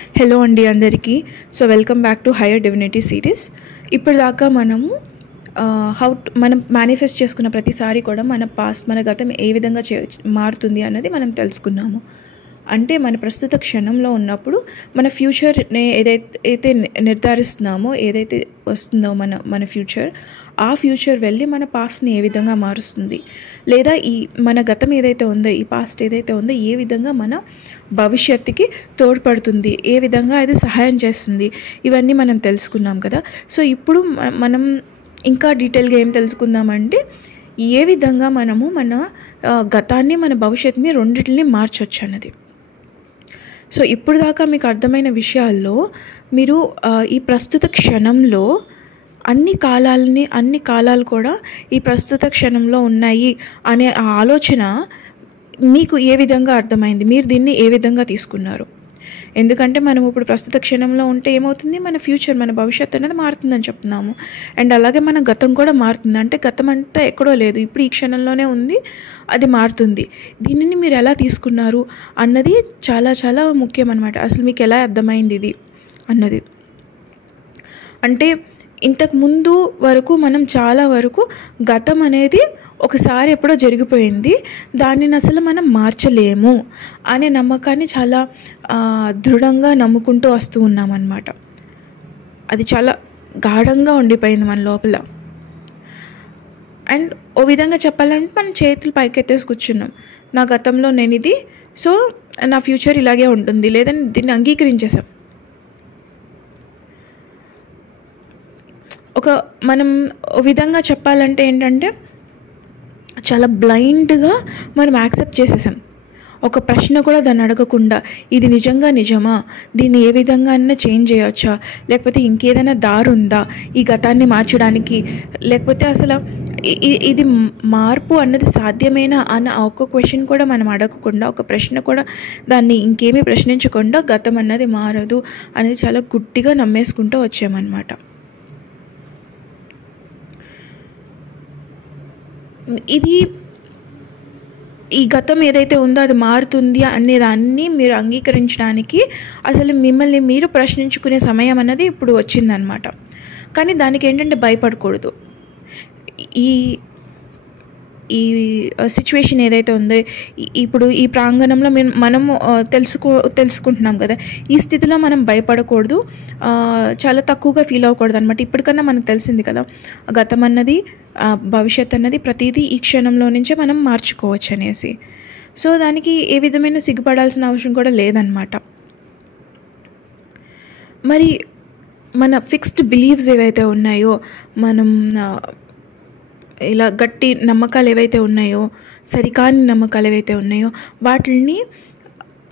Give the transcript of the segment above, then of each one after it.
Hello అండి అందరికీ. So welcome back to hire divinity series. ఇప్పటిదాకా మనము మనం మేనిఫెస్ట్ చేసుకున్న ప్రతిసారి కూడా మన గతం ఏ విధంగా మారుతుంది అన్నది మనం తెలుసుకున్నాము. అంటే మన ప్రస్తుత క్షణంలో ఉన్నప్పుడు మన ఫ్యూచర్ని ఏదైతే నిర్ధారిస్తున్నామో, ఏదైతే వస్తుందో మన ఫ్యూచర్, ఆ ఫ్యూచర్ వెళ్ళి మన పాస్ట్ని ఏ విధంగా మారుస్తుంది, లేదా మన గతం ఏదైతే ఉందో, ఈ పాస్ట్ ఏదైతే ఉందో ఏ విధంగా మన భవిష్యత్తుకి తోడ్పడుతుంది, ఏ విధంగా అది సహాయం చేస్తుంది, ఇవన్నీ మనం తెలుసుకున్నాం కదా. సో ఇప్పుడు మనం ఇంకా డీటెయిల్గా ఏం తెలుసుకుందామంటే, ఏ విధంగా మనము మన గతాన్ని, మన భవిష్యత్తుని రెండింటిని మార్చొచ్చు అన్నది. సో ఇప్పుడు దాకా మీకు అర్థమైన విషయాల్లో మీరు ఈ ప్రస్తుత క్షణంలో అన్ని కాలాలు కూడా ఈ ప్రస్తుత క్షణంలో ఉన్నాయి అనే ఆలోచన మీకు ఏ విధంగా అర్థమైంది, మీరు దీన్ని ఏ విధంగా తీసుకున్నారు? ఎందుకంటే మనం ఇప్పుడు ప్రస్తుత క్షణంలో ఉంటే ఏమవుతుంది, మన ఫ్యూచర్, మన భవిష్యత్తు అనేది మారుతుందని చెప్తున్నాము. అండ్ అలాగే మన గతం కూడా మారుతుంది. అంటే గతం అంతా ఎక్కడో లేదు, ఇప్పుడు ఈ క్షణంలోనే ఉంది, అది మారుతుంది. దీనిని మీరు ఎలా తీసుకున్నారు అన్నది చాలా చాలా ముఖ్యం అన్నమాట. అసలు మీకు ఎలా అర్థమైంది ఇది అన్నది. అంటే ఇంతకు ముందు వరకు మనం చాలా వరకు గతం అనేది ఒకసారి ఎప్పుడో జరిగిపోయింది, దానిని అసలు మనం మార్చలేము అనే నమ్మకాన్ని చాలా దృఢంగా నమ్ముకుంటూ వస్తూ ఉన్నామన్నమాట. అది చాలా గాఢంగా ఉండిపోయింది మన లోపల. అండ్ ఓ విధంగా చెప్పాలంటే మనం చేతులు పైకెత్తేసి కూర్చున్నాం, నా గతంలో నేను ఇది, సో నా ఫ్యూచర్ ఇలాగే ఉంటుంది, లేదని దీన్ని అంగీకరించేసాం. మనం ఓ విధంగా చెప్పాలంటే ఏంటంటే, చాలా బ్లైండ్గా మనం యాక్సెప్ట్ చేసేసాం. ఒక ప్రశ్న కూడా దాన్ని అడగకుండా, ఇది నిజమా, దీన్ని ఏ విధంగా అయినా చేంజ్ చేయవచ్చా, లేకపోతే ఇంకేదైనా దారి ఉందా ఈ గతాన్ని మార్చడానికి, లేకపోతే అసలు ఇది మార్పు అన్నది సాధ్యమేనా అన్న ఒక్క క్వశ్చన్ కూడా మనం అడగకుండా, ఒక ప్రశ్న కూడా దాన్ని ఇంకేమీ ప్రశ్నించకుండా గతం అన్నది మారదు అనేది చాలా గుడ్డిగా నమ్మేసుకుంటూ వచ్చామన్నమాట. ఈ గతం ఏదైతే ఉందో అది మారుతుంది అనేదాన్ని మీరు అంగీకరించడానికి అసలు మిమ్మల్ని మీరు ప్రశ్నించుకునే సమయం అన్నది ఇప్పుడు వచ్చిందనమాట. కానీ దానికి ఏంటంటే భయపడకూడదు. ఈ సిచ్యువేషన్ ఏదైతే ఉందో, ఇప్పుడు ఈ ప్రాంగణంలో మనము తెలుసుకుంటున్నాం కదా, ఈ స్థితిలో మనం భయపడకూడదు, చాలా తక్కువగా ఫీల్ అవ్వకూడదు అనమాట. ఇప్పటికన్నా మనకు తెలిసింది కదా, గతం అన్నది, భవిష్యత్ అన్నది ప్రతిదీ ఈ క్షణంలో నుంచే మనం మార్చుకోవచ్చు అనేసి. సో దానికి ఏ విధమైన సిగ్గుపడాల్సిన అవసరం కూడా లేదనమాట. మరి మన ఫిక్స్డ్ బిలీవ్స్ ఏవైతే ఉన్నాయో, మనం ఇలా గట్టి నమ్మకాలు ఏవైతే ఉన్నాయో, సరికాని నమ్మకాలు ఏవైతే ఉన్నాయో, వాటిని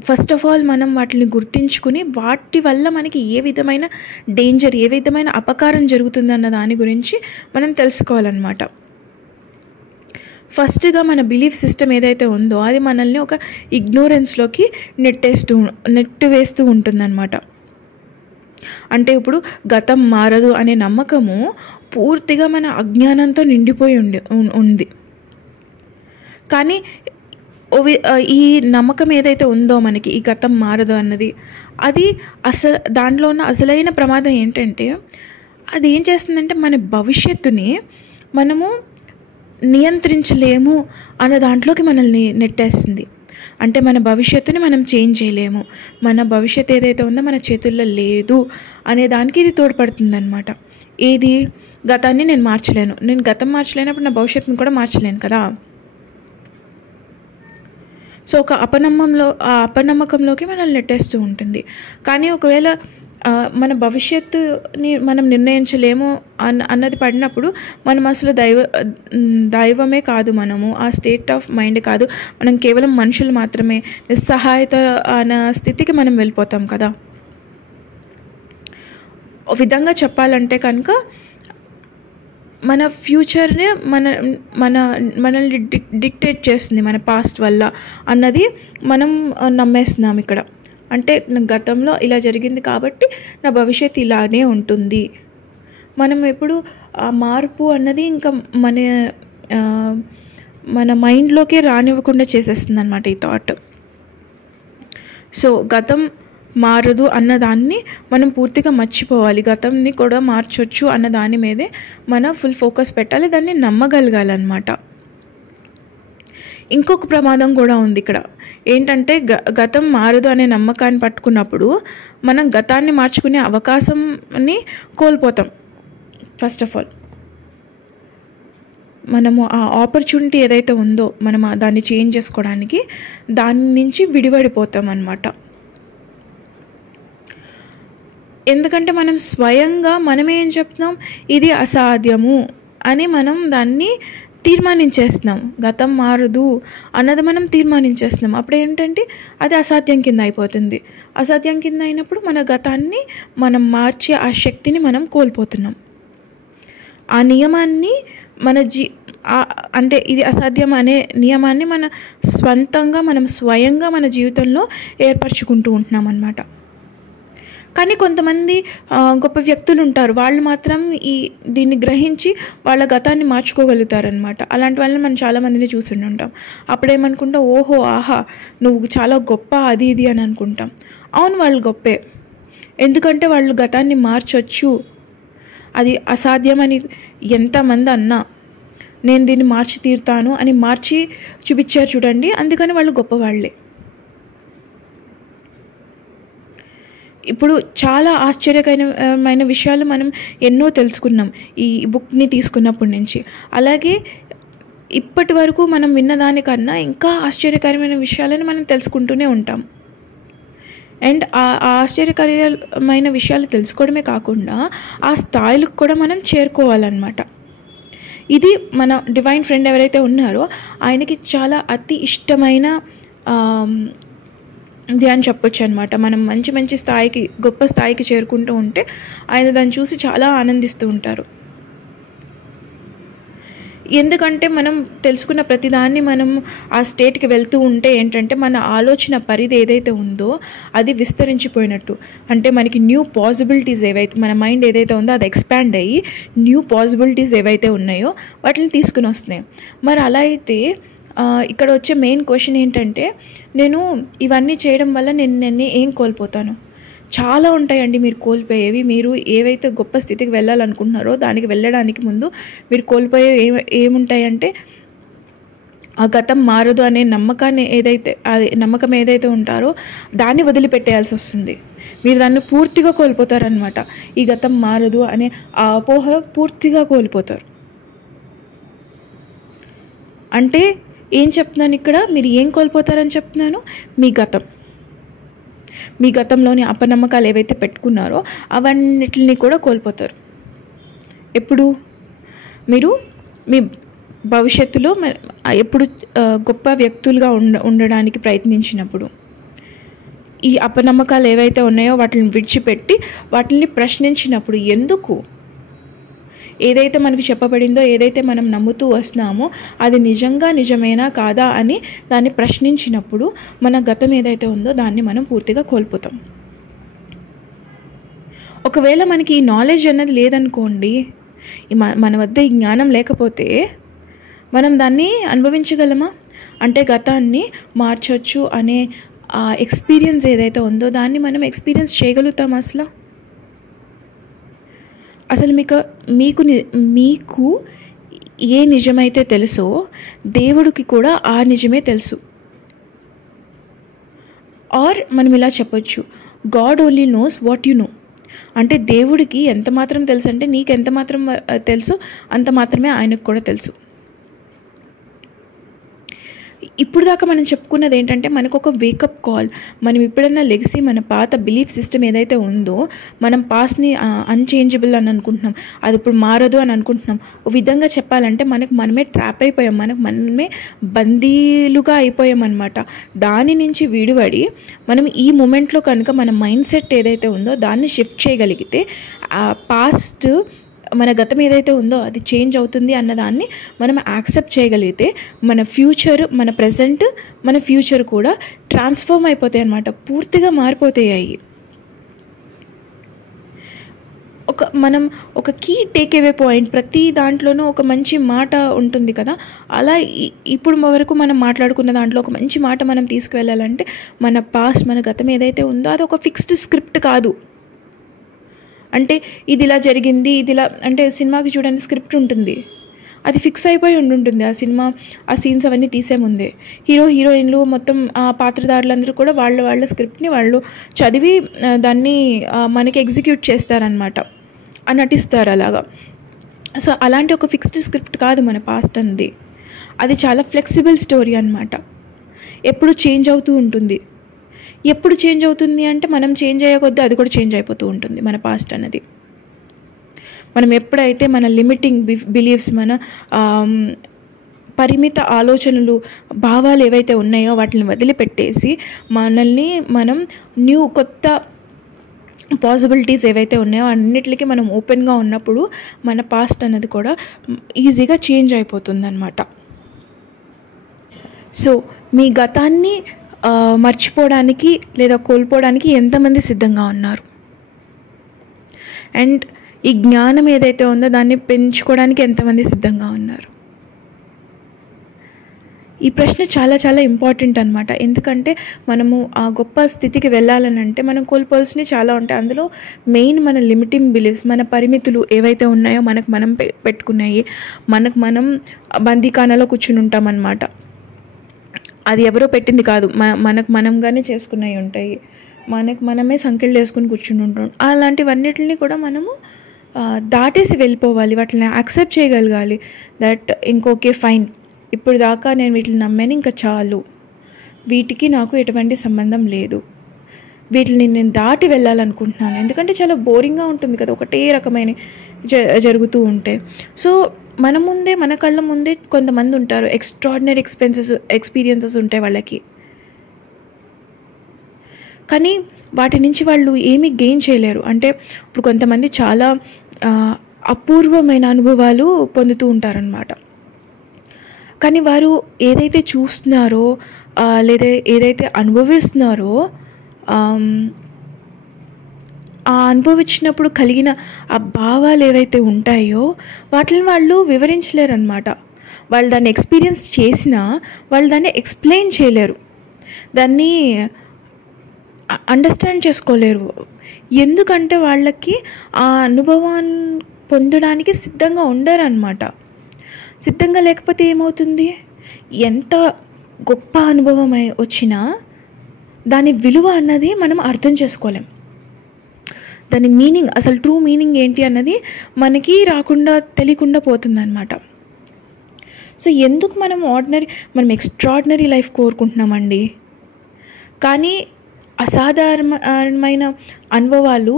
ఫస్ట్ ఆఫ్ ఆల్ మనం వాటిని గుర్తించుకుని, వాటి వల్ల మనకి ఏ విధమైన డేంజర్, ఏ విధమైన అపకారం జరుగుతుందన్న దాని గురించి మనం తెలుసుకోవాలన్నమాట. ఫస్ట్గా మన బిలీఫ్ సిస్టమ్ ఏదైతే ఉందో అది మనల్ని ఒక ఇగ్నోరెన్స్లోకి నెట్టివేస్తూ ఉంటుందన్నమాట. అంటే ఇప్పుడు గతం మారదు అనే నమ్మకము పూర్తిగా మన అజ్ఞానంతో నిండిపోయి ఉంది. కానీ ఈ నమ్మకం ఏదైతే ఉందో మనకి, ఈ గతం మారదు అన్నది, అది దాంట్లో ఉన్న అసలైన ప్రమాదం ఏంటంటే, అది ఏం చేస్తుందంటే మన భవిష్యత్తుని మనము నియంత్రించలేము అన్న దాంట్లోకి మనల్ని నెట్టేస్తుంది. అంటే మన భవిష్యత్తుని మనం చేంజ్ చేయలేము, మన భవిష్యత్తు ఏదైతే ఉందో మన చేతుల్లో లేదు అనే దానికి ఇది తోడ్పడుతుందన్నమాట. ఏది, గతాన్ని నేను మార్చలేను, నేను గతం మార్చలేనప్పుడు నా భవిష్యత్తుని కూడా మార్చలేను కదా. సో ఒక అపనమ్మకంలోకి మనల్ని నెట్టేస్తూ ఉంటుంది. కానీ ఒకవేళ మన భవిష్యత్తుని మనం నిర్ణయించలేము అన్నది పడినప్పుడు మనం అసలు దైవమే కాదు, మనము ఆ స్టేట్ ఆఫ్ మైండ్ కాదు, మనం కేవలం మనుషులు మాత్రమే, నిస్సహాయత అన్న స్థితికి మనం వెళ్ళిపోతాం కదా. ఒక విధంగా చెప్పాలంటే కనుక, మన ఫ్యూచర్ని మనల్ని డిక్టేట్ చేస్తుంది మన పాస్ట్ వల్ల అన్నది మనం నమ్మేస్తున్నాం ఇక్కడ. అంటే గతంలో ఇలా జరిగింది కాబట్టి నా భవిష్యత్తు ఇలానే ఉంటుంది. మనం ఎప్పుడు ఆ మార్పు అన్నది ఇంకా మన మైండ్లోకే రానివ్వకుండా చేసేస్తుంది అన్నమాట ఈ థాట్. సో గతం మారదు అన్నదాన్ని మనం పూర్తిగా మర్చిపోవాలి. గతంని కూడా మార్చొచ్చు అన్న దాని మీదే మన ఫుల్ ఫోకస్ పెట్టాలి, దాన్ని నమ్మగలగాలన్నమాట. ఇంకొక ప్రమాదం కూడా ఉంది ఇక్కడ. ఏంటంటే గతం మారదు అనే నమ్మకాన్ని పట్టుకున్నప్పుడు మనం గతాన్ని మార్చుకునే అవకాశాన్ని కోల్పోతాం. ఫస్ట్ ఆఫ్ ఆల్ మనము ఆ ఆపర్చునిటీ ఏదైతే ఉందో మనం దాన్ని చేంజ్ చేసుకోవడానికి దాని నుంచి విడిపడిపోతాం అన్నమాట. ఎందుకంటే మనం స్వయంగా మనమేం చెప్తున్నాం, ఇది అసాధ్యము అని మనం దాన్ని తీర్మానించేస్తున్నాం. గతం మారదు అన్నది మనం తీర్మానించేస్తున్నాం. అప్పుడు ఏంటంటే అది అసాధ్యం కింద అయిపోతుంది. అసాధ్యం కింద అయినప్పుడు మన గతాన్ని మనం మార్చే ఆ శక్తిని మనం కోల్పోతున్నాం. ఆ నియమాన్ని అంటే ఇది అసాధ్యం అనే నియమాన్ని మనం స్వయంగా మన జీవితంలో ఏర్పరచుకుంటూ ఉంటున్నాం అన్నమాట. కానీ కొంతమంది గొప్ప వ్యక్తులు ఉంటారు, వాళ్ళు మాత్రం దీన్ని గ్రహించి వాళ్ళ గతాన్ని మార్చుకోగలుగుతారనమాట. అలాంటి వాళ్ళని మనం చాలామందిని చూస్తుంటాం. అప్పుడేమనుకుంటాం, ఓహో ఆహా నువ్వు చాలా గొప్ప అది ఇది అని అనుకుంటాం. అవును, వాళ్ళు గొప్పే, ఎందుకంటే వాళ్ళు గతాన్ని మార్చొచ్చు. అది అసాధ్యమని ఎంతమంది అన్నా నేను దీన్ని మార్చి తీరుతాను అని మార్చి చూపించారు చూడండి, అందుకని వాళ్ళు గొప్పవాళ్ళే. ఇప్పుడు చాలా ఆశ్చర్యకరమైన విషయాలు మనం ఎన్నో తెలుసుకున్నాం ఈ బుక్ని తీసుకున్నప్పటి నుంచి. అలాగే ఇప్పటి వరకు మనం విన్నదానికన్నా ఇంకా ఆశ్చర్యకరమైన విషయాలను మనం తెలుసుకుంటూనే ఉంటాం. అండ్ ఆ ఆశ్చర్యకరమైన విషయాలు తెలుసుకోవడమే కాకుండా ఆ స్థాయిలకు కూడా మనం చేరుకోవాలన్నమాట. ఇది మన డివైన్ ఫ్రెండ్ ఎవరైతే ఉన్నారో ఆయనకి చాలా అతి ఇష్టమైన ఇది అని చెప్పొచ్చు అనమాట. మనం మంచి మంచి స్థాయికి, గొప్ప స్థాయికి చేరుకుంటూ ఉంటే ఆయన దాన్ని చూసి చాలా ఆనందిస్తూ ఉంటారు. ఎందుకంటే మనం తెలుసుకున్న ప్రతిదాన్ని మనం ఆ స్టేట్కి వెళ్తూ ఉంటే ఏంటంటే మన ఆలోచన పరిధి ఏదైతే ఉందో అది విస్తరించిపోయినట్టు. అంటే మనకి న్యూ పాసిబిలిటీస్ ఏవైతే, మన మైండ్ ఏదైతే ఉందో అది ఎక్స్పాండ్ అయ్యి న్యూ పాసిబిలిటీస్ ఏవైతే ఉన్నాయో వాటిని తీసుకుని వస్తున్నాయి. మరి అలా అయితే ఇక్కడ వచ్చే మెయిన్ క్వశ్చన్ ఏంటంటే, నేను ఇవన్నీ చేయడం వల్ల నేను ఏం కోల్పోతాను? చాలా ఉంటాయండి మీరు కోల్పోయేవి. మీరు ఏవైతే గొప్ప స్థితికి వెళ్ళాలనుకుంటున్నారో దానికి వెళ్ళడానికి ముందు మీరు కోల్పోయే ఏముంటాయంటే, ఆ గతం మారదు అనే నమ్మకం ఏదైతే ఉంటారో దాన్ని వదిలిపెట్టేయాల్సి వస్తుంది. మీరు దాన్ని పూర్తిగా కోల్పోతారనమాట. ఈ గతం మారదు అనే ఆ అపోహ పూర్తిగా కోల్పోతారు. అంటే ఏం చెప్తున్నాను ఇక్కడ, మీరు ఏం కోల్పోతారని చెప్తున్నాను? మీ గతంలోని అపనమ్మకాలు ఏవైతే పెట్టుకున్నారో అవన్నిటిని కూడా కోల్పోతారు. ఎప్పుడు? మీరు మీ భవిష్యత్తులో ఎప్పుడు గొప్ప వ్యక్తులుగా ఉండడానికి ప్రయత్నించినప్పుడు ఈ అపనమ్మకాలు ఏవైతే ఉన్నాయో వాటిని విడిచిపెట్టి వాటిని ప్రశ్నించినప్పుడు, ఎందుకు ఏదైతే మనకు చెప్పబడిందో, ఏదైతే మనం నమ్ముతూ వస్తున్నామో అది నిజమేనా కాదా అని దాన్ని ప్రశ్నించినప్పుడు మన గతం ఏదైతే ఉందో దాన్ని మనం పూర్తిగా కోల్పోతాం. ఒకవేళ మనకి ఈ నాలెడ్జ్ అన్నది లేదనుకోండి, మన వద్ద ఈ జ్ఞానం లేకపోతే మనం దాన్ని అనుభవించగలమా? అంటే గతాన్ని మార్చొచ్చు అనే ఆ ఎక్స్పీరియన్స్ ఏదైతే ఉందో దాన్ని మనం ఎక్స్పీరియన్స్ చేయగలుగుతాం అసలు మీకు ఏ నిజమైతే తెలుసో దేవుడికి కూడా ఆ నిజమే తెలుసు. ఆర్ మనం ఇలా చెప్పొచ్చు, God only knows what you know. అంటే దేవుడికి ఎంత మాత్రం తెలుసు అంటే నీకు ఎంత మాత్రం తెలుసు అంత మాత్రమే ఆయనకు కూడా తెలుసు. ఇప్పుడు దాకా మనం చెప్పుకున్నది ఏంటంటే మనకు ఒక వేకప్ కాల్. మనం ఎప్పుడన్నా లెగసీ, మన పాత బిలీఫ్ సిస్టమ్ ఏదైతే ఉందో, మనం పాస్ట్ని అన్చేంజబుల్ అని అనుకుంటున్నాం, అది ఇప్పుడు మారదు అని అనుకుంటున్నాం. ఒక విధంగా చెప్పాలంటే మనమే ట్రాప్ అయిపోయాం, మనమే బందీలుగా అయిపోయాం అనమాట. దాని నుంచి విడిపడి మనం ఈ మూమెంట్లో కనుక మన మైండ్ సెట్ ఏదైతే ఉందో దాన్ని షిఫ్ట్ చేయగలిగితే ఆ పాస్ట్, మన గతం ఏదైతే ఉందో అది చేంజ్ అవుతుంది అన్నదాన్ని మనం యాక్సెప్ట్ చేయగలిగితే మన ఫ్యూచర్, మన ప్రజెంట్, మన ఫ్యూచర్ కూడా ట్రాన్స్ఫార్మ్ అయిపోతాయి అన్నమాట, పూర్తిగా మారిపోతాయి. మనం ఒక కీ టేక్ అవే పాయింట్, ప్రతి దాంట్లోనూ ఒక మంచి మాట ఉంటుంది కదా. అలా ఇప్పుడు వరకు మనం మాట్లాడుకున్న దాంట్లో ఒక మంచి మాట మనం తీసుకువెళ్ళాలంటే మన పాస్ట్, మన గతం ఏదైతే ఉందో అది ఒక ఫిక్స్డ్ స్క్రిప్ట్ కాదు. అంటే ఇది ఇలా జరిగింది, ఇది ఇలా అంటే సినిమాకి చూడండి స్క్రిప్ట్ ఉంటుంది, అది ఫిక్స్ అయిపోయి ఉంటుంది ఆ సినిమా, ఆ సీన్స్ అవన్నీ తీసే ముందే. హీరోయిన్లు మొత్తం ఆ పాత్రధారులందరూ కూడా వాళ్ళ స్క్రిప్ట్ని వాళ్ళు చదివి దాన్ని మనకి ఎగ్జిక్యూట్ చేస్తారనమాట, నటిస్తారు అలాగా. సో అలాంటి ఒక ఫిక్స్డ్ స్క్రిప్ట్ కాదు మన పాస్ట్ అనేది. అది చాలా ఫ్లెక్సిబుల్ స్టోరీ అనమాట. ఎప్పుడు చేంజ్ అవుతూ ఉంటుంది. ఎప్పుడు చేంజ్ అవుతుంది అంటే మనం చేంజ్ అయ్యే కొద్దీ అది కూడా చేంజ్ అయిపోతూ ఉంటుంది మన పాస్ట్ అనేది. మనం ఎప్పుడైతే మన లిమిటింగ్ బిలీఫ్స్, మన పరిమిత ఆలోచనలు, భావాలు ఏవైతే ఉన్నాయో వాటిని వదిలిపెట్టేసి మనల్ని మనం కొత్త పాసిబిలిటీస్ ఏవైతే ఉన్నాయో అన్నిటికీ మనం ఓపెన్గా ఉన్నప్పుడు మన పాస్ట్ అనేది కూడా ఈజీగా చేంజ్ అయిపోతుంది అన్నమాట. సో మీ గతాన్ని మర్చిపోవడానికి లేదా కోల్పోవడానికి ఎంతమంది సిద్ధంగా ఉన్నారు? అండ్ ఈ జ్ఞానం ఏదైతే ఉందో దాన్ని పెంచుకోవడానికి ఎంతమంది సిద్ధంగా ఉన్నారు? ఈ ప్రశ్న చాలా చాలా ఇంపార్టెంట్ అనమాట. ఎందుకంటే మనము ఆ గొప్ప స్థితికి వెళ్ళాలని అంటే మనం కోల్పోవాల్సినవి చాలా ఉంటాయి. అందులో మెయిన్ మన లిమిటింగ్ బిలీఫ్స్, మన పరిమితులు ఏవైతే ఉన్నాయో మనకు మనం పెట్టుకున్నాయి, మనం బందీఖానాలో కూర్చుని ఉంటామన్నమాట. అది ఎవరో పెట్టింది కాదు, మనకు మనంగానే చేసుకున్నవి ఉంటాయి. మనకు మనమే సంఖ్యలు వేసుకుని కూర్చుని ఉంటాం. అలాంటివన్నిటిని కూడా మనము దాటేసి వెళ్ళిపోవాలి, వాటిని యాక్సెప్ట్ చేయగలగాలి. దట్ ఇంకోకే ఫైన్, ఇప్పుడు దాకా నేను వీటిని నమ్మాను, ఇంకా చాలు, వీటికి నాకు ఎటువంటి సంబంధం లేదు, వీటిని నేను దాటి వెళ్ళాలనుకుంటున్నాను. ఎందుకంటే చాలా బోరింగ్గా ఉంటుంది కదా ఒకటే రకమైన జరుగుతూ ఉంటే. సో మన ముందే, మన కళ్ళ ముందే కొంతమంది ఉంటారు, ఎక్స్ట్రాడినరీ ఎక్స్పీరియన్సెస్ ఉంటాయి వాళ్ళకి, కానీ వాటి నుంచి వాళ్ళు ఏమీ గెయిన్ చేయలేరు. అంటే ఇప్పుడు కొంతమంది చాలా అపూర్వమైన అనుభవాలు పొందుతూ ఉంటారనమాట. కానీ వారు ఏదైతే చూస్తున్నారో లేదా ఏదైతే అనుభవిస్తున్నారో ఆ అనుభవించినప్పుడు కలిగిన ఆ భావాలు ఏవైతే ఉంటాయో వాటిని వాళ్ళు వివరించలేరు అనమాట. వాళ్ళు దాన్ని ఎక్స్పీరియన్స్ చేసినా వాళ్ళు దాన్ని ఎక్స్ప్లెయిన్ చేయలేరు, దాన్ని అండర్స్టాండ్ చేసుకోలేరు. ఎందుకంటే వాళ్ళకి ఆ అనుభవాన్ని పొందడానికి సిద్ధంగా ఉండరు అనమాట. సిద్ధంగా లేకపోతే ఏమవుతుంది, ఎంత గొప్ప అనుభవం వచ్చినా దాని విలువ అన్నది మనం అర్థం చేసుకోలేం. దాని మీనింగ్, అసలు ట్రూ మీనింగ్ ఏంటి అన్నది మనకి తెలియకుండా పోతుందన్నమాట. సో ఎందుకు మనం ఎక్స్ట్రాడినరీ లైఫ్ కోరుకుంటున్నామండి, కానీ అసాధారణమైన అనుభవాలు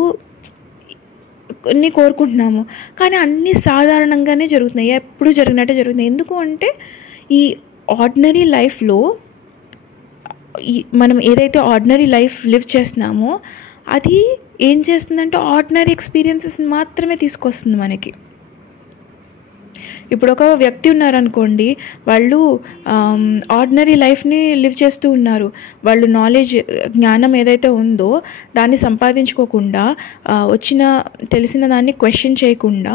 కొన్ని కోరుకుంటున్నాము, కానీ అన్నీ సాధారణంగానే జరుగుతున్నాయి, ఎప్పుడు జరిగినట్టే జరుగుతున్నాయి. ఎందుకు అంటే ఈ ఆర్డినరీ లైఫ్లో మనం ఏదైతే ఆర్డినరీ లైఫ్ లివ్ చేస్తున్నామో అది ఏం చేస్తుందంటే ఆర్డినరీ ఎక్స్పీరియన్సెస్ని మాత్రమే తీసుకొస్తుంది మనకి. ఇప్పుడు ఒక వ్యక్తి ఉన్నారనుకోండి, వాళ్ళు ఆర్డినరీ లైఫ్ని లివ్ చేస్తూ ఉన్నారు. వాళ్ళు జ్ఞానం ఏదైతే ఉందో దాన్ని సంపాదించుకోకుండా, తెలిసిన దాన్ని క్వశ్చన్ చేయకుండా,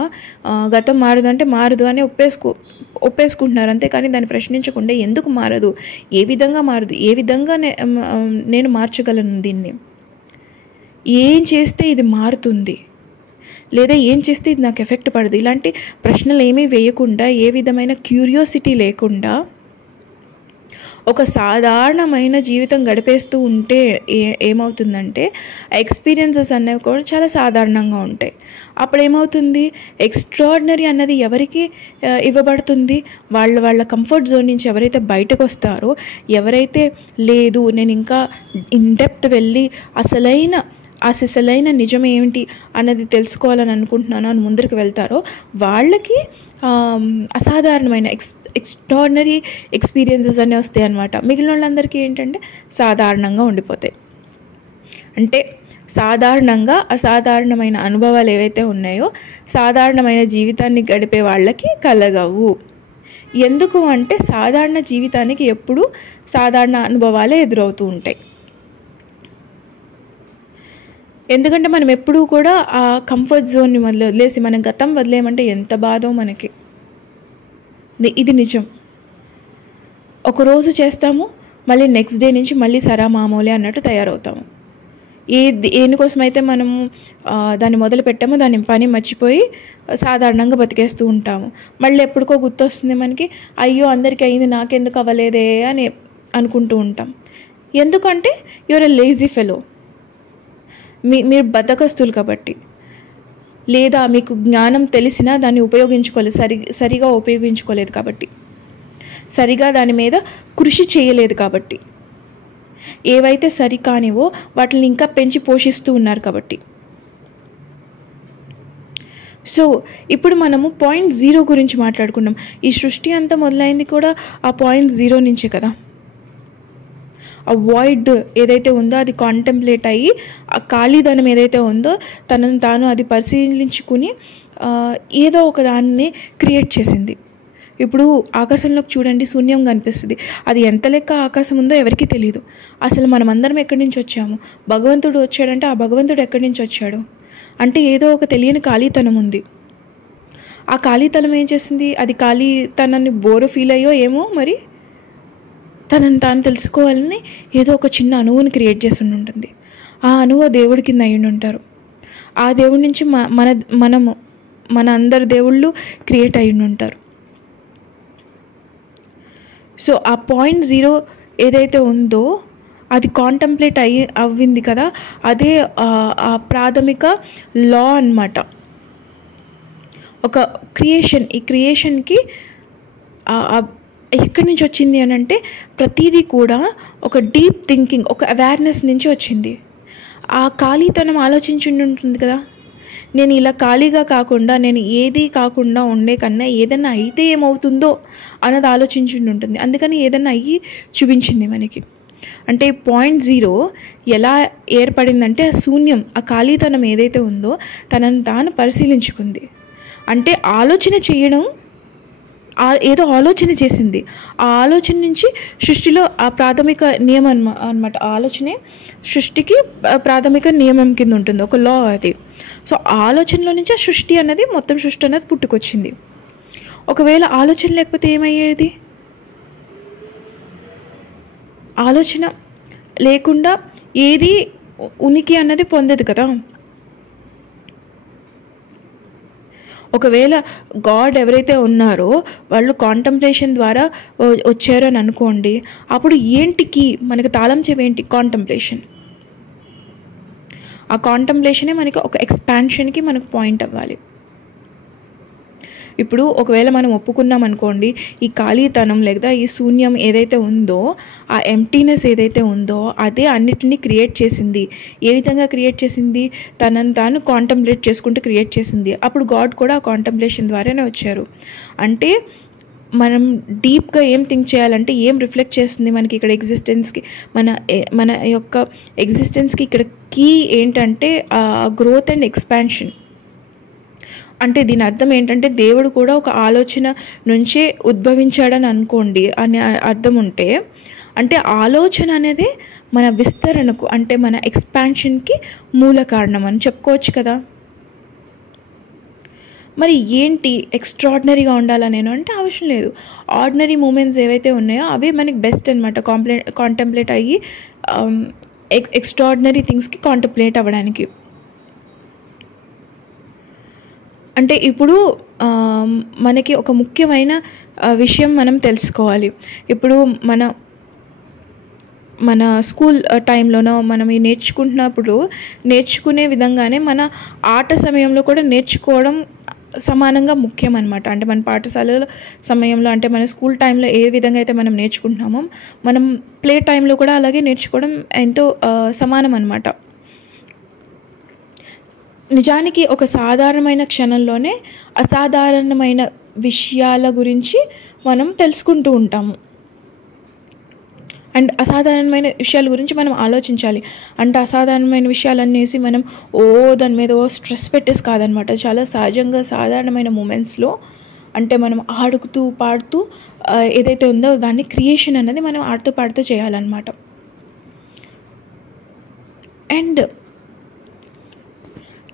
గతం మారదంటే మారదు అని ఒప్పేసుకుంటున్నారు. అంతేకాని దాన్ని ప్రశ్నించకుండా ఎందుకు మారదు, ఏ విధంగా మారదు, ఏ విధంగా నేను మార్చగలను, దీన్ని ఏం చేస్తే ఇది మారుతుంది, లేదా ఏం చేస్తే ఇది నాకు ఎఫెక్ట్ పడదు, ఇలాంటి ప్రశ్నలు ఏమీ వేయకుండా, ఏ విధమైన క్యూరియాసిటీ లేకుండా ఒక సాధారణమైన జీవితం గడిపేస్తూ ఉంటే ఏమవుతుందంటే ఎక్స్పీరియన్సెస్ అనేవి కూడా చాలా సాధారణంగా ఉంటాయి. అప్పుడు ఏమవుతుంది, ఎక్స్ట్రాడినరీ అన్నది ఎవరికి ఇవ్వబడుతుంది, వాళ్ళ కంఫర్ట్ జోన్ నుంచి ఎవరైతే బయటకు వస్తారో, ఎవరైతే లేదు నేను ఇంకా ఇన్ డెప్త్ వెళ్ళి అసలైన నిజం ఏమిటి అన్నది తెలుసుకోవాలని అనుకుంటున్నాను అని ముందరికి వెళ్తారో వాళ్ళకి అసాధారణమైన ఎక్స్ట్రాడినరీ ఎక్స్పీరియన్సెస్ అన్నీ వస్తాయి అన్నమాట. మిగిలిన వాళ్ళందరికీ ఏంటంటే సాధారణంగా ఉండిపోతాయి. అంటే సాధారణంగా అసాధారణమైన అనుభవాలు ఏవైతే ఉన్నాయో సాధారణమైన జీవితాన్ని గడిపే వాళ్ళకి కలగవు. ఎందుకు అంటే సాధారణ జీవితానికి ఎప్పుడూ సాధారణ అనుభవాలే ఎదురవుతూ ఉంటాయి. ఎందుకంటే మనం ఎప్పుడూ కూడా ఆ కంఫర్ట్ జోన్ని వదిలేసి మనం గతం వదిలేయమంటే ఎంత బాధో మనకి. ఇది నిజం. ఒకరోజు చేస్తాము, మళ్ళీ నెక్స్ట్ డే నుంచి మళ్ళీ సరా మామూలే అన్నట్టు తయారవుతాము. దేనికోసమైతే మనము దాన్ని మొదలు పెట్టామో దాని పని మర్చిపోయి సాధారణంగా బతికేస్తూ ఉంటాము. మళ్ళీ ఎప్పటికో గుర్తొస్తుంది మనకి, అయ్యో అందరికీ అయింది నాకెందుకు అవ్వలేదే అని అనుకుంటూ ఉంటాం. ఎందుకంటే యువర్ ఎ లేజీ ఫెలో. మీరు బద్ధకస్తులు కాబట్టి, లేదా మీకు జ్ఞానం తెలిసినా దాన్ని ఉపయోగించుకోలేదు, సరిగా ఉపయోగించుకోలేదు కాబట్టి, సరిగా దాని మీద కృషి చేయలేదు కాబట్టి, ఏవైతే సరికానివో వాటిని ఇంకా పెంచి పోషిస్తూ ఉన్నారు కాబట్టి. సో ఇప్పుడు మనము పాయింట్ 0 గురించి మాట్లాడుకున్నాం. ఈ సృష్టి అంతా మొదలైంది కూడా ఆ పాయింట్ 0 నుంచే కదా. ఆ వాయిడ్ ఏదైతే ఉందో అది కాంటెంప్లేట్ అయ్యి, ఆ ఖాళీదనం ఏదైతే ఉందో తనను తాను అది పరిశీలించుకుని ఏదో ఒక దాన్ని క్రియేట్ చేసింది. ఇప్పుడు ఆకాశంలోకి చూడండి, శూన్యం కనిపిస్తుంది. అది ఎంత లెక్క ఆకాశం ఉందో ఎవరికీ తెలియదు. అసలు మనమందరం ఎక్కడి నుంచి వచ్చాము? భగవంతుడు వచ్చాడంటే ఆ భగవంతుడు ఎక్కడి నుంచి వచ్చాడు అంటే ఏదో ఒక తెలియని ఖాళీతనం ఉంది. ఆ ఖాళీతనం ఏం చేసింది? అది ఖాళీతనాన్ని బోరు ఫీల్ అయ్యో ఏమో మరి, తనని తాను తెలుసుకోవాలని ఏదో ఒక చిన్న అణువుని క్రియేట్ చేసి ఉంటుంది. ఆ అణువు దేవుడి కింద అయి ఉంటారు. ఆ దేవుడి నుంచి మన అందరు దేవుళ్ళు క్రియేట్ అయి ఉంటారు. సో ఆ పాయింట్ 0 ఏదైతే ఉందో అది కాంటెంప్లేట్ అవ్వింది కదా, అదే ఆ ప్రాథమిక లా అన్నమాట. ఒక క్రియేషన్, ఈ క్రియేషన్కి ఎక్కడి నుంచి వచ్చింది అని అంటే ప్రతిదీ కూడా ఒక డీప్ థింకింగ్, ఒక అవేర్నెస్ నుంచి వచ్చింది. ఆ ఖాళీతనం ఆలోచించి ఉంటుంది కదా, నేను ఇలా ఖాళీగా కాకుండా, నేను ఏది కాకుండా ఉండే కన్నా ఏదైనా అయితే ఏమవుతుందో అన్నది ఆలోచించి ఉంటుంది. అందుకని ఏదైనా అయ్యి చూపించింది మనకి. అంటే పాయింట్ 0 ఎలా ఏర్పడిందంటే ఆ శూన్యం, ఆ ఖాళీతనం ఏదైతే ఉందో తనను తాను పరిశీలించుకుంది. అంటే ఆలోచన చేయడం, ఏదో ఆలోచన చేసింది. ఆ ఆలోచన నుంచి సృష్టిలో ఆ ప్రాథమిక నియమం అన్నమాట. ఆలోచనే సృష్టికి ప్రాథమిక నియమం కింద ఉంటుంది, ఒక లా అది. సో ఆలోచనలో నుంచి ఆ సృష్టి అన్నది, మొత్తం సృష్టి అన్నది పుట్టుకొచ్చింది. ఒకవేళ ఆలోచన లేకపోతే ఏమయ్యేది? ఆలోచన లేకుండా ఏది ఉనికి అన్నది పొందదు కదా. ఒకవేళ గాడ్ ఎవరైతే ఉన్నారో వాళ్ళు కాంటెంప్లేషన్ ద్వారా వచ్చారు అని అనుకోండి, అప్పుడు ఏంటికి మనకు తాళం చెవి ఏంటి? కాంటెంప్లేషన్. ఆ కాంటెంప్లేషనే మనకి ఒక ఎక్స్పాన్షన్కి మనకు పాయింట్ అవ్వాలి. ఇప్పుడు ఒకవేళ మనం ఒప్పుకున్నాం అనుకోండి, ఈ ఖాళీతనం లేదా ఈ శూన్యం ఏదైతే ఉందో, ఆ ఎంప్టీనెస్ ఏదైతే ఉందో అదే అన్నిటినీ క్రియేట్ చేసింది. ఏ విధంగా క్రియేట్ చేసింది? తనను తాను కాంటెంప్లేట్ చేసుకుంటూ క్రియేట్ చేసింది. అప్పుడు గాడ్ కూడా ఆ కాంటెంప్లేషన్ ద్వారానే వచ్చారు. అంటే మనం డీప్గా ఏం థింక్ చేయాలంటే, ఏం రిఫ్లెక్ట్ చేస్తుంది మనకి ఇక్కడ ఎగ్జిస్టెన్స్కి, మన యొక్క ఎగ్జిస్టెన్స్కి ఇక్కడ కీ ఏంటంటే గ్రోత్ అండ్ ఎక్స్పాన్షన్. అంటే దీని అర్థం ఏంటంటే దేవుడు కూడా ఒక ఆలోచన నుంచే ఉద్భవించాడని అనుకోండి అనే అర్థం ఉంటే, అంటే ఆలోచన అనేది మన విస్తరణకు, అంటే మన ఎక్స్పాన్షన్కి మూల కారణం అని చెప్పుకోవచ్చు కదా. మరి ఏంటి ఎక్స్ట్రాడినరీగా ఉండాలా నేను అంటే అవసరం లేదు. ఆర్డినరీ మూమెంట్స్ ఏవైతే ఉన్నాయో అవే మనకి బెస్ట్ అనమాట, కాంటెంప్లేట్ అయ్యి ఎక్స్ట్రాడినరీ థింగ్స్కి కాంటెంప్లేట్ అవ్వడానికి. అంటే ఇప్పుడు మనకి ఒక ముఖ్యమైన విషయం మనం తెలుసుకోవాలి. ఇప్పుడు మన స్కూల్ టైంలోనో మనం ఈ నేర్చుకుంటున్నప్పుడు నేర్చుకునే విధంగానే మన ఆట సమయంలో కూడా నేర్చుకోవడం సమానంగా ముఖ్యం అనమాట. అంటే మన పాఠశాల సమయంలో, అంటే మన స్కూల్ టైంలో ఏ విధంగా అయితే మనం నేర్చుకుంటున్నామో, మనం ప్లే టైంలో కూడా అలాగే నేర్చుకోవడం ఎంతో సమానం అనమాట. నిజానికి ఒక సాధారణమైన క్షణంలోనే అసాధారణమైన విషయాల గురించి మనం తెలుసుకుంటూ ఉంటాము. అండ్ అసాధారణమైన విషయాల గురించి మనం ఆలోచించాలి. అంటే అసాధారణమైన విషయాలనేసి మనం దాని మీద స్ట్రెస్ పెట్టేసి కాదనమాట. చాలా సహజంగా సాధారణమైన మూమెంట్స్లో, అంటే మనం ఆడుతూ పాడుతూ ఏదైతే ఉందో దాన్ని క్రియేషన్ అనేది మనం ఆడుతూ పాడుతూ చేయాలన్నమాట. అండ్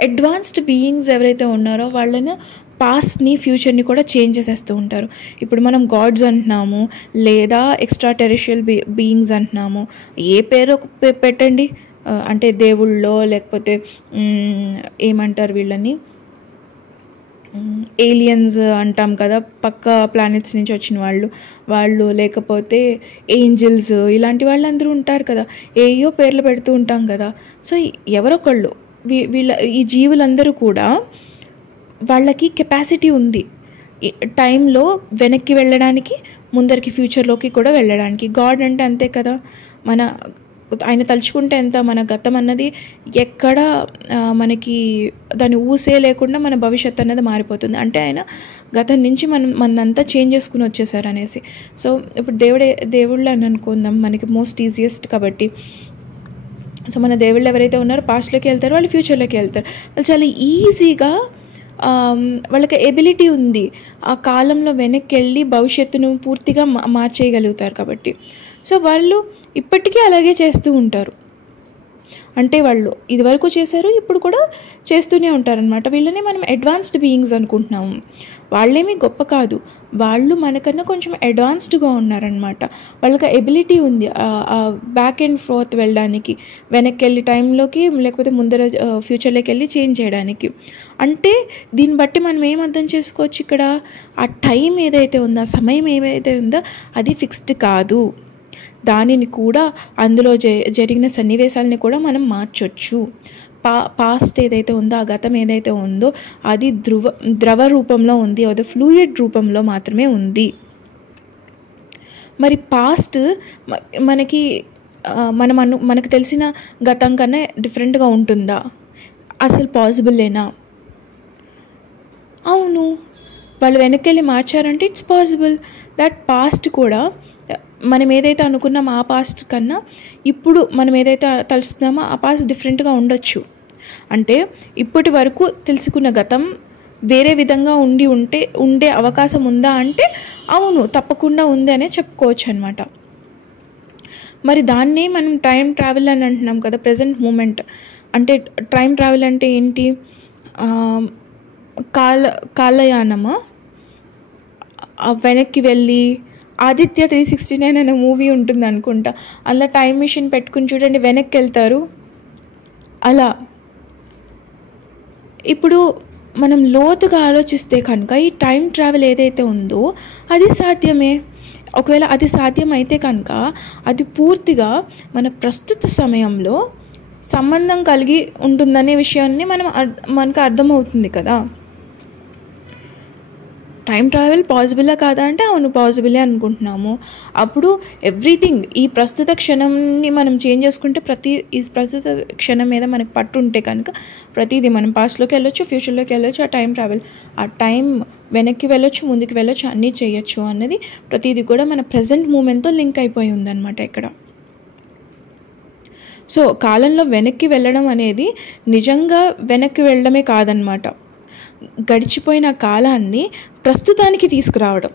అడ్వాన్స్డ్ బీయింగ్స్ ఎవరైతే ఉన్నారో వాళ్ళని పాస్ట్ని ఫ్యూచర్ని కూడా చేంజ్ చేసేస్తూ ఉంటారు. ఇప్పుడు మనం గాడ్స్ అంటున్నాము, లేదా ఎక్స్ట్రా టెరిషియల్ బీయింగ్స్ అంటున్నాము, ఏ పేరు పెట్టండి, అంటే దేవుళ్ళో లేకపోతే ఏమంటారు వీళ్ళని, ఏలియన్స్ అంటాం కదా, పక్క ప్లానెట్స్ నుంచి వచ్చిన వాళ్ళు లేకపోతే ఏంజిల్స్, ఇలాంటి వాళ్ళందరూ ఉంటారు కదా, ఏయో పేర్లు పెడుతూ ఉంటాం కదా. సో ఎవరొకళ్ళు ఈ జీవులందరూ కూడా వాళ్ళకి కెపాసిటీ ఉంది టైంలో వెనక్కి వెళ్ళడానికి, ముందరికి ఫ్యూచర్లోకి కూడా వెళ్ళడానికి. గాడ్ అంటే అంతే కదా, ఆయన తలుచుకుంటే ఎంత మన గతం అన్నది ఎక్కడ మనకి దాని ఊసే లేకుండా మన భవిష్యత్తు అన్నది మారిపోతుంది. అంటే ఆయన గతం నుంచి మనంతా చేంజ్ చేసుకుని వచ్చేసారు అనేసి. సో ఇప్పుడు దేవుళ్ళు అని అనుకుందాం, మనకి మోస్ట్ ఈజియెస్ట్ కాబట్టి. సో మన దేవుళ్ళు ఎవరైతే ఉన్నారో పాస్ట్లోకి వెళ్తారో వాళ్ళు ఫ్యూచర్లోకి వెళ్తారు. వాళ్ళు చాలా ఈజీగా వాళ్ళకి ఎబిలిటీ ఉంది ఆ కాలంలో వెనక్కి వెళ్ళి భవిష్యత్తును పూర్తిగా మార్చేయగలుగుతారు కాబట్టి. సో వాళ్ళు ఇప్పటికీ అలాగే చేస్తూ ఉంటారు. అంటే వాళ్ళు ఇదివరకు చేశారు, ఇప్పుడు కూడా చేస్తూనే ఉంటారనమాట. వీళ్ళని మనం అడ్వాన్స్డ్ బీయింగ్స్ అనుకుంటున్నాము. వాళ్ళేమీ గొప్ప కాదు, వాళ్ళు మనకన్నా కొంచెం అడ్వాన్స్డ్గా ఉన్నారనమాట. వాళ్ళకి ఎబిలిటీ ఉంది బ్యాక్ అండ్ ఫోర్త్ వెళ్ళడానికి, వెనక్కి వెళ్ళి టైంలోకి లేకపోతే ముందర ఫ్యూచర్లోకి వెళ్ళి చేంజ్ చేయడానికి. అంటే దీన్ని బట్టి మనం ఏం అర్థం చేసుకోవచ్చు, ఇక్కడ ఆ టైం ఏదైతే ఉందో, ఆ సమయం ఏదైతే ఉందో అది ఫిక్స్డ్ కాదు. దానిని కూడా అందులో జరిగిన సన్నివేశాలని కూడా మనం మార్చొచ్చు. పాస్ట్ ఏదైతే ఉందో, ఆ గతం ఏదైతే ఉందో అది ద్రవ రూపంలో ఉంది, అది ఫ్లూయిడ్ రూపంలో మాత్రమే ఉంది. మరి పాస్ట్ మనకు తెలిసిన గతం కన్నా డిఫరెంట్గా ఉంటుందా? అసలు పాసిబుల్లేనా? అవును, వాళ్ళు వెనక్కి వెళ్ళి మార్చారంటే ఇట్స్ పాసిబుల్ దట్ పాస్ట్ కూడా మనం ఏదైతే అనుకున్నామో ఆ పాస్ట్ కన్నా ఇప్పుడు మనం ఏదైతే తలుస్తున్నామో ఆ పాస్ట్ డిఫరెంట్గా ఉండొచ్చు. అంటే ఇప్పటి వరకు తెలుసుకున్న గతం వేరే విధంగా ఉండే అవకాశం ఉందా అంటే అవును, తప్పకుండా ఉంది అనే చెప్పుకోవచ్చు అనమాట. మరి దాన్నే మనం టైం ట్రావెల్ అని అంటున్నాం కదా, ప్రజెంట్ మూమెంట్. అంటే టైం ట్రావెల్ అంటే ఏంటి? కాలయానమా? వెనక్కి వెళ్ళి ఆదిత్య 369 అనే మూవీ ఉంటుంది అనుకుంటా, అలా టైం మిషన్ పెట్టుకుని చూడండి వెనక్కి వెళ్తారు. అలా ఇప్పుడు మనం లోతుగా ఆలోచిస్తే కనుక ఈ టైం ట్రావెల్ ఏదైతే ఉందో అది సాధ్యమే. ఒకవేళ అది సాధ్యమైతే కనుక అది పూర్తిగా మన ప్రస్తుత సమయంలో సంబంధం కలిగి ఉంటుందనే విషయాన్ని మనకు అర్థమవుతుంది కదా. టైం ట్రావెల్ పాసిబుల్లా కాదా అంటే అవును, పాసిబులే అనుకుంటున్నాము. అప్పుడు ఎవ్రీథింగ్, ఈ ప్రస్తుత క్షణంని మనం చేంజ్ చేసుకుంటే ఈ ప్రస్తుత క్షణం మీద మనకు పట్టు ఉంటే కనుక ప్రతిదీ మనం పాస్ట్లోకి వెళ్ళొచ్చు, ఫ్యూచర్లోకి వెళ్ళొచ్చు. ఆ టైం ట్రావెల్, ఆ టైం వెనక్కి వెళ్ళొచ్చు, ముందుకు వెళ్ళొచ్చు, అన్నీ చేయొచ్చు అన్నది ప్రతిదీ కూడా మన ప్రజెంట్ మూమెంట్తో లింక్ అయిపోయి ఉందన్నమాట ఇక్కడ. సో కాలంలో వెనక్కి వెళ్ళడం అనేది నిజంగా వెనక్కి వెళ్ళడమే కాదనమాట, గడిచిపోయిన కాలాన్ని ప్రస్తుతానికి తీసుకురావడం.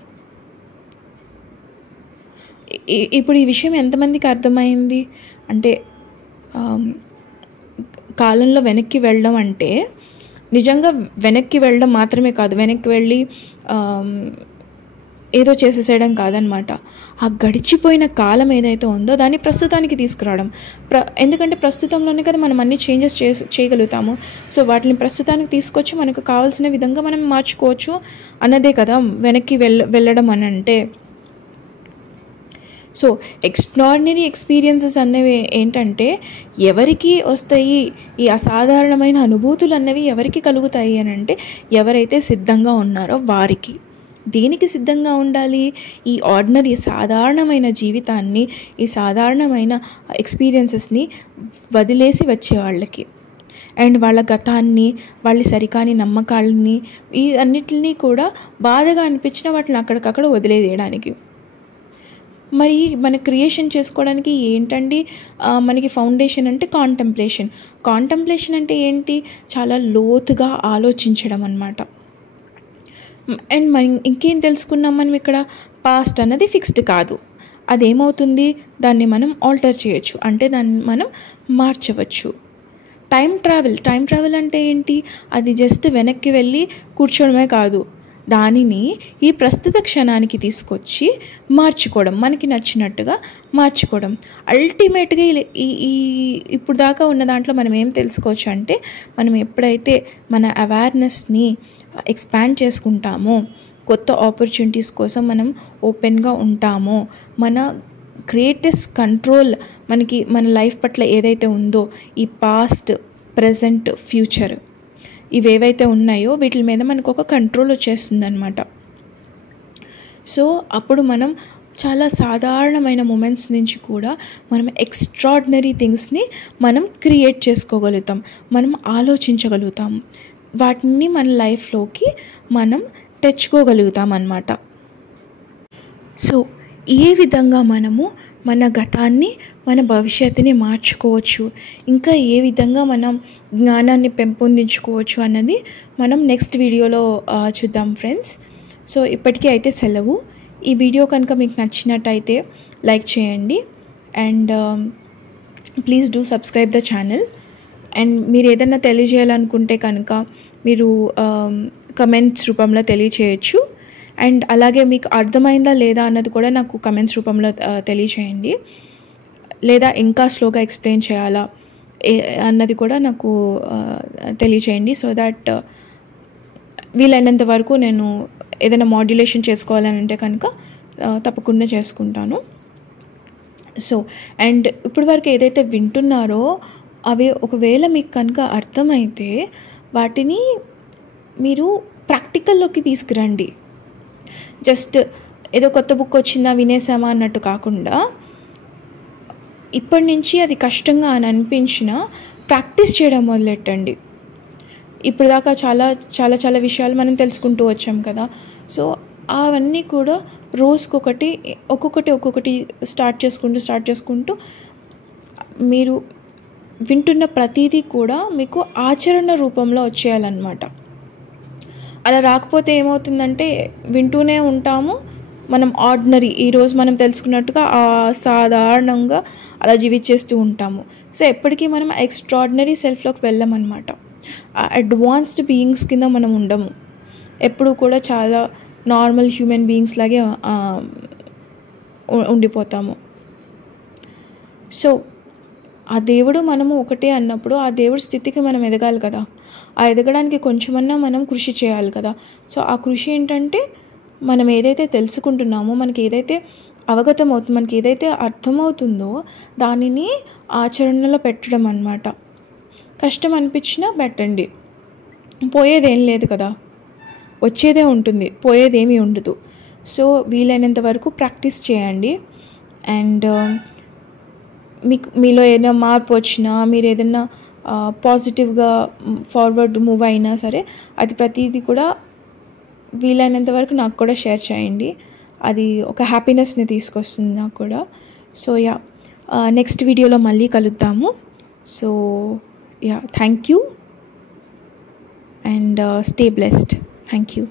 ఇప్పుడు ఈ విషయం ఎంతమందికి అర్థమైంది అంటే, కాలంలో వెనక్కి వెళ్ళడం అంటే నిజంగా వెనక్కి వెళ్ళడం మాత్రమే కాదు, వెనక్కి వెళ్ళి ఏదో చేసేసేయడం కాదనమాట. ఆ గడిచిపోయిన కాలం ఏదైతే ఉందో దాన్ని ప్రస్తుతానికి తీసుకురావడం. ఎందుకంటే ప్రస్తుతంలోనే కదా మనం అన్ని చేంజెస్ చేయగలుగుతాము. సో వాటిని ప్రస్తుతానికి తీసుకొచ్చి మనకు కావాల్సిన విధంగా మనం మార్చుకోవచ్చు అన్నదే కదా వెనక్కి వెళ్ళడం అని అంటే. సో ఎక్స్ట్రాడినరీ ఎక్స్పీరియన్సెస్ అనేవి ఏంటంటే ఎవరికి వస్తాయి, ఈ అసాధారణమైన అనుభూతులు అన్నవి ఎవరికి కలుగుతాయి అని అంటే ఎవరైతే సిద్ధంగా ఉన్నారో వారికి. దేనికి సిద్ధంగా ఉండాలి? ఈ ఆర్డినరీ సాధారణమైన జీవితాన్ని, ఈ సాధారణమైన ఎక్స్పీరియన్సెస్ని వదిలేసి వచ్చే వాళ్ళకి, అండ్ వాళ్ళ గతాన్ని, వాళ్ళ సరికాని నమ్మకాలని, ఈ అన్నిటినీ కూడా బాధగా అనిపించిన వాటిని అక్కడికక్కడ వదిలేయడానికి. మరి మన క్రియేషన్ చేసుకోవడానికి ఏంటండి మనకి ఫౌండేషన్ అంటే కాంటెంప్లేషన్. కాంటెంప్లేషన్ అంటే ఏంటి? చాలా లోతుగా ఆలోచించడం అన్నమాట. అండ్ మనం ఇంకేం తెలుసుకున్నాం మనం ఇక్కడ? పాస్ట్ అన్నది ఫిక్స్డ్ కాదు, అదేమవుతుంది, దాన్ని మనం ఆల్టర్ చేయొచ్చు, అంటే దాన్ని మనం మార్చవచ్చు. టైం ట్రావెల్ అంటే ఏంటి? అది జస్ట్ వెనక్కి వెళ్ళి కూర్చోవడమే కాదు, దానిని ఈ ప్రస్తుత క్షణానికి తీసుకొచ్చి మార్చుకోవడం, మనకి నచ్చినట్టుగా మార్చుకోవడం. అల్టిమేట్గా ఈ ఈ ఇప్పుడు దాకా ఉన్న దాంట్లో మనం ఏం తెలుసుకోవచ్చు అంటే, మనం ఎప్పుడైతే మన అవేర్నెస్ని ఎక్స్పాండ్ చేసుకుంటామో, కొత్త ఆపర్చునిటీస్ కోసం మనం ఓపెన్గా ఉంటామో, మన గ్రేటెస్ట్ కంట్రోల్ మనకి మన లైఫ్ పట్ల ఏదైతే ఉందో, ఈ పాస్ట్, ప్రజెంట్, ఫ్యూచర్ ఇవేవైతే ఉన్నాయో వీటి మీద మనకు ఒక కంట్రోల్ వచ్చేస్తుంది అనమాట. సో అప్పుడు మనం చాలా సాధారణమైన మూమెంట్స్ నుంచి కూడా మనం ఎక్స్ట్రాడినరీ థింగ్స్ని మనం క్రియేట్ చేసుకోగలుగుతాం, మనం ఆలోచించగలుగుతాం, వాటిని మన లైఫ్లోకి మనం తెచ్చుకోగలుగుతాం అన్నమాట. సో ఏ విధంగా మనము మన గతాన్ని, మన భవిష్యత్తుని మార్చుకోవచ్చు, ఇంకా ఏ విధంగా మనం జ్ఞానాన్ని పెంపొందించుకోవచ్చు అన్నది మనం నెక్స్ట్ వీడియోలో చూద్దాం ఫ్రెండ్స్. సో ఇప్పటికీ అయితే సెలవు. ఈ వీడియో కనుక మీకు నచ్చినట్టయితే లైక్ చేయండి and please do subscribe the channel. And మీరు ఏదైనా తెలియజేయాలనుకుంటే కనుక మీరు కమెంట్స్ రూపంలో తెలియచేయచ్చు. అండ్ అలాగే మీకు అర్థమైందా లేదా అన్నది కూడా నాకు కమెంట్స్ రూపంలో తెలియచేయండి, లేదా ఇంకా స్లోగా ఎక్స్ప్లెయిన్ చేయాలా అన్నది కూడా నాకు తెలియచేయండి. సో దట్ వీలైనంత వరకు నేను ఏదైనా మాడ్యులేషన్ చేసుకోవాలని అంటే కనుక తప్పకుండా చేసుకుంటాను. సో అండ్ ఇప్పటి వరకు ఏదైతే వింటున్నారో అవి ఒకవేళ మీకు కనుక అర్థమైతే వాటిని మీరు ప్రాక్టికల్లోకి తీసుకురండి. జస్ట్ ఏదో కొత్త బుక్ వచ్చిందా వినేసామా అన్నట్టు కాకుండా, ఇప్పటి నుంచి అది కష్టంగా అని అనిపించినా ప్రాక్టీస్ చేయడం మొదలెట్టండి. ఇప్పుడు దాకా చాలా చాలా చాలా విషయాలు మనం తెలుసుకుంటూ వచ్చాం కదా. సో అవన్నీ కూడా రోజుకొకటి ఒక్కొక్కటి స్టార్ట్ చేసుకుంటూ మీరు వింటున్న ప్రతిదీ కూడా మీకు ఆచరణ రూపంలో వచ్చేయాలన్నమాట. అలా రాకపోతే ఏమవుతుందంటే వింటూనే ఉంటాము, మనం ఆర్డినరీ ఈరోజు మనం తెలుసుకున్నట్టుగా సాధారణంగా అలా జీవించేస్తూ ఉంటాము. సో ఎప్పటికీ మనం ఎక్స్ట్రాడినరీ సెల్ఫ్లోకి వెళ్ళమన్నమాట. అడ్వాన్స్డ్ బీయింగ్స్ కింద మనం ఉండము, ఎప్పుడు కూడా చాలా నార్మల్ హ్యూమన్ బీయింగ్స్ లాగే ఉండిపోతాము. సో ఆ దేవుడు మనము ఒకటే అన్నప్పుడు ఆ దేవుడి స్థితికి మనం ఎదగాలి కదా. ఆ ఎదగడానికి కొంచెమన్నా మనం కృషి చేయాలి కదా. సో ఆ కృషి ఏంటంటే మనం ఏదైతే తెలుసుకుంటున్నామో, మనకి ఏదైతే అవగతం అవుతుందో, మనకి ఏదైతే అర్థమవుతుందో దానిని ఆచరణలో పెట్టడం అన్నమాట. కష్టం అనిపించినా పెట్టండి, పోయేదేం లేదు కదా, వచ్చేదే ఉంటుంది, పోయేదేమీ ఉండదు. సో వీలైనంత వరకు ప్రాక్టీస్ చేయండి. అండ్ మీలో ఏదైనా మార్పు వచ్చినా, మీరు ఏదైనా పాజిటివ్గా ఫార్వర్డ్ మూవ్ అయినా సరే, అది ప్రతిదీ కూడా వీలైనంత వరకు నాకు కూడా షేర్ చేయండి. అది ఒక హ్యాపీనెస్ని తీసుకొస్తుంది నాకు కూడా. సో నెక్స్ట్ వీడియోలో మళ్ళీ కలుద్దాము. So thank you and stay blessed. Thank you.